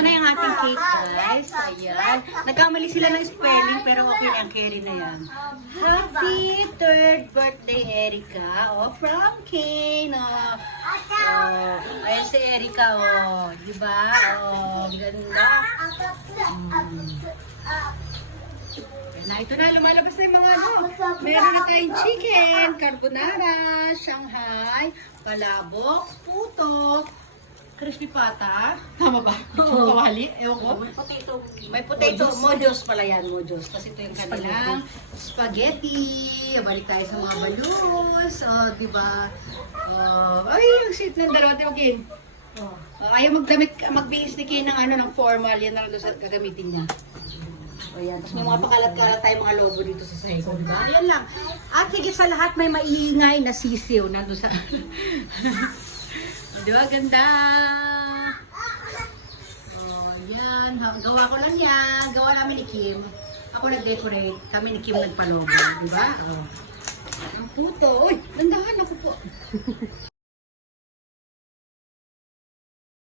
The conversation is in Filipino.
na yung ating cake, guys. Ayan. Nagkamali sila ng spelling, pero okay na yung carry na yan. Happy 3rd birthday, Erica. Oh, from Kane. Oh. Oh. Ayan si Erica, oh. Diba? Oh, ganda. Na, ito na, lumalabas na yung mga ano. Meron na tayong chicken, carbonara, Shanghai, palabok, puto, crispy pata. Tama ba? Kawali? Ewan ko. May potato. Mojos pala yan, mojos. Kasi ito yung kanilang spaghetti. Balik tayo sa mga balloons. Oh, diba? Ay, ang sweet ng dalawa. Tingin. Ayaw magbihis ni Ken ng ano, ng formal. Yan na lang doon sa gagamitin niya. O yan. Tapos may mga pakalat-kalat tayo mga logo dito sa sahig. Diba? Ayan lang. At higit sa lahat may maingay na sisiw nandun sa... Diba? Ganda! O yan. Gawa ko lang yan. Gawa namin ni Kim. Ako nag-decorate. Kami ni Kim nagpalogo. Diba? O. Ang puto. Uy! Dandahan ako po.